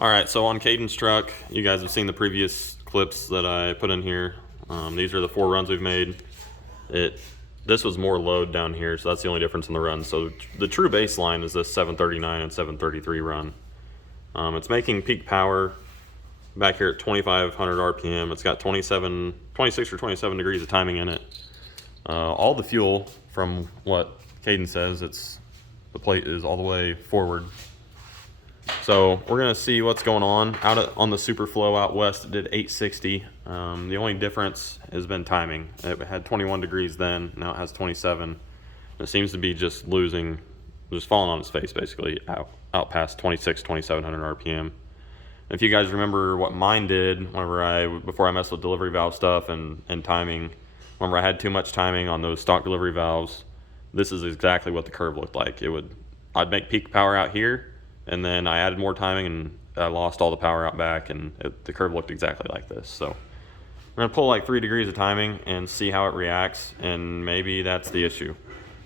Alright, so on Kadens' truck, you guys have seen the previous clips that I put in here. These are the 4 runs we've made. This was more load down here, so that's the only difference in the run. So the true baseline is this 739 and 733 run. It's making peak power back here at 2,500 RPM. It's got 26 or 27 degrees of timing in it. All the fuel, from what Kadens says, the plate is all the way forward. So we're gonna see what's going on. On the Superflow out west, it did 860. The only difference has been timing. It had 21 degrees then, now it has 27. It seems to be just falling on its face basically, out past 2,700 RPM. If you guys remember what mine did before I messed with delivery valve stuff and timing, whenever I had too much timing on those stock delivery valves, this is exactly what the curve looked like. I'd make peak power out here, and then I added more timing and I lost all the power out back, and the curve looked exactly like this. So we're gonna pull like 3 degrees of timing and see how it reacts, and maybe that's the issue.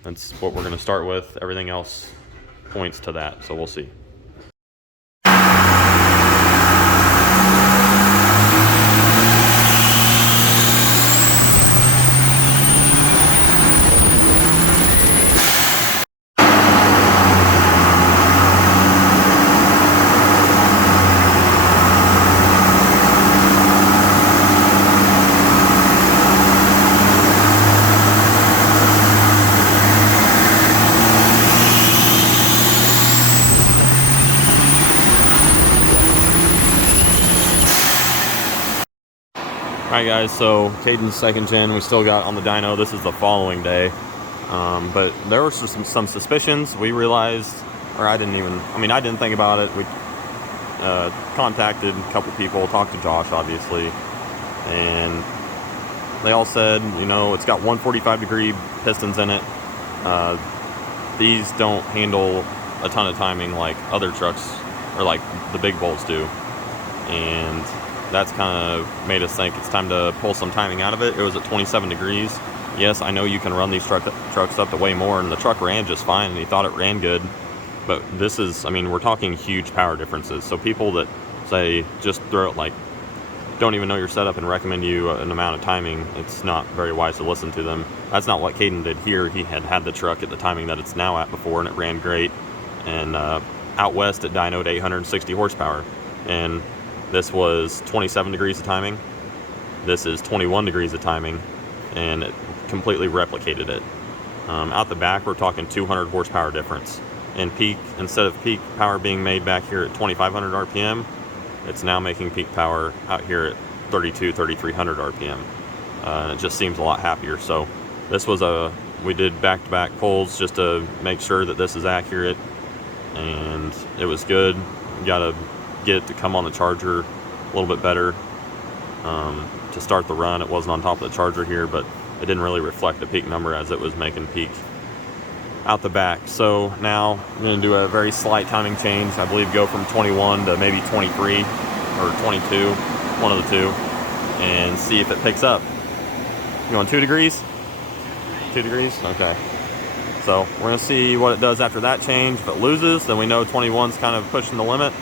That's what we're gonna start with. Everything else points to that, so we'll see. Alright guys, so Kadens second gen, we still got on the dyno. This is the following day. But there were some suspicions. We realized, or I didn't think about it. We contacted a couple people, talked to Josh obviously, and they all said, it's got 145 degree pistons in it. These don't handle a ton of timing like other trucks, or like the big bolts do. And that's kind of made us think it's time to pull some timing out of it. It was at 27 degrees. Yes, I know you can run these trucks up to way more, and the truck ran just fine, and he thought it ran good. But this is, we're talking huge power differences. So people that say just throw it, don't even know your setup and recommend you an amount of timing, it's not very wise to listen to them. That's not what Kadens did here. He had the truck at the timing that it's now at before, and it ran great. And out west it dynoed 860 horsepower. And this was 27 degrees of timing. This is 21 degrees of timing, and it completely replicated it. Out the back, we're talking 200 horsepower difference. And instead of peak power being made back here at 2,500 RPM, it's now making peak power out here at 3,300 RPM. And it just seems a lot happier. So this was we did back-to-back pulls just to make sure that this is accurate, and it was good. You gotta get it to come on the charger a little bit better to start the run. It wasn't on top of the charger here, but it didn't really reflect the peak number as it was making peak out the back. So now I'm going to do a very slight timing change. I believe go from 21 to maybe 23 or 22, one of the two, and see if it picks up. You want 2 degrees? 2 degrees? Okay. So we're going to see what it does after that change. If it loses, then we know 21's kind of pushing the limit.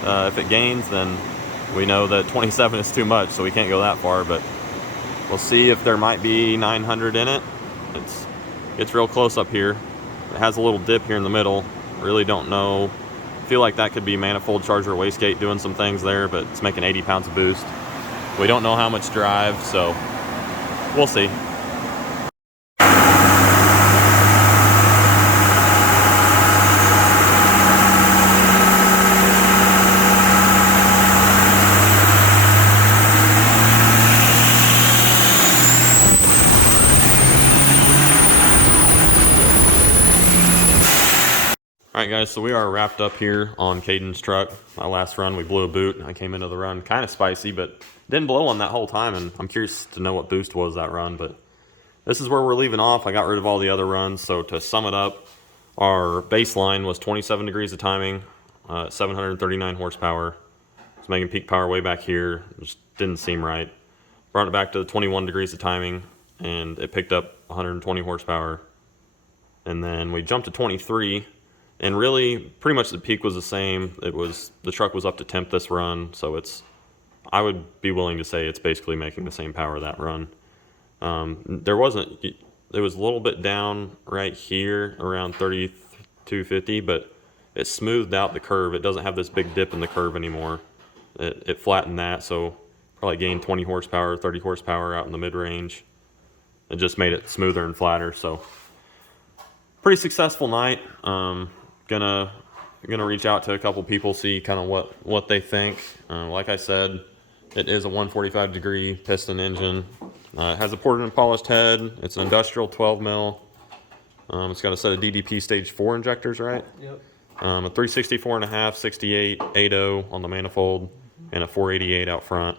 If it gains, then we know that 27 is too much, so we can't go that far, but we'll see if there might be 900 in it. It's real close up here. It has a little dip here in the middle. Really don't know. Feel like that could be manifold charger wastegate doing some things there, but it's making 80 pounds of boost. We don't know how much drive, so we'll see. Alright guys, so we are wrapped up here on Kadens' truck. My last run, we blew a boot. I came into the run kind of spicy, but didn't blow one that whole time, and I'm curious to know what boost was that run, but this is where we're leaving off. I got rid of all the other runs, so to sum it up, our baseline was 27 degrees of timing, 739 horsepower. It's making peak power way back here. It just didn't seem right. Brought it back to the 21 degrees of timing, and it picked up 120 horsepower. And then we jumped to 23. And really, pretty much the peak was the same. The truck was up to temp this run, so I would be willing to say it's basically making the same power that run. It was a little bit down right here around 3250, but it smoothed out the curve. It doesn't have this big dip in the curve anymore. It flattened that, so probably gained 20 horsepower, 30 horsepower out in the mid-range. It just made it smoother and flatter, so pretty successful night. Gonna reach out to a couple people, see kind of what they think. Like I said, it is a 145 degree piston engine. It has a ported and polished head. It's an industrial 12 mil. It's got a set of DDP stage 4 injectors, right? Yep. A 364.5, 68, 80 on the manifold, and a 488 out front.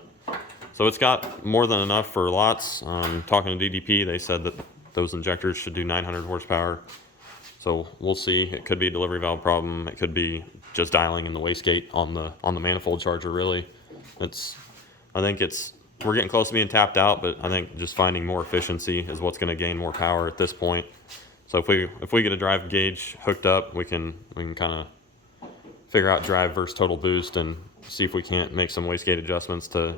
So it's got more than enough for lots. Talking to DDP, they said that those injectors should do 900 horsepower. So we'll see. It could be a delivery valve problem. It could be just dialing in the wastegate on the manifold charger. Really, I think we're getting close to being tapped out, but I think just finding more efficiency is what's going to gain more power at this point. So if we get a drive gauge hooked up, we can kind of figure out drive versus total boost and see if we can't make some wastegate adjustments to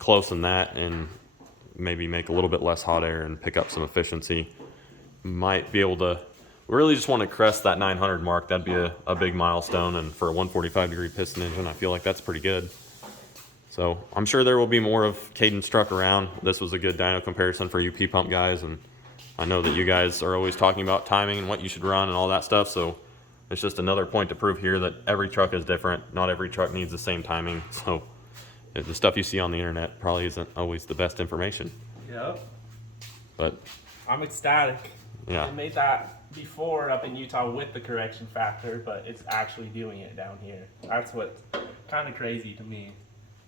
close that and maybe make a little bit less hot air and pick up some efficiency. Might be able to. We really just want to crest that 900 mark. That'd be a big milestone, and for a 145 degree piston engine, I feel like that's pretty good. So I'm sure there will be more of Kadens truck around. This was a good dyno comparison for you PPump guys, and I know that you guys are always talking about timing and what you should run and all that stuff, so it's just another point to prove here that every truck is different. Not every truck needs the same timing, so the stuff you see on the internet probably isn't always the best information. Yep. But I'm ecstatic. yeah. It made that before up in Utah with the correction factor, but it's actually doing it down here. That's what's kind of crazy to me.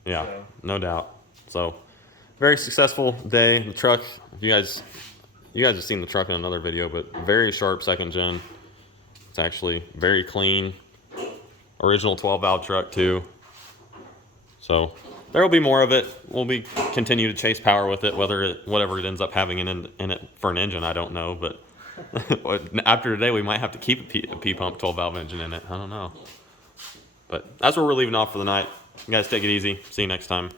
Yeah, So. no doubt. So, very successful day. The truck, you guys have seen the truck in another video, but very sharp second gen. It's actually very clean. Original 12 valve truck too. So, there will be more of it. We'll continue to chase power with it, whatever it ends up having in it for an engine, I don't know, but after today we might have to keep a PPump 12 valve engine in it. I don't know. But that's where we're leaving off for the night. You guys take it easy. See you next time.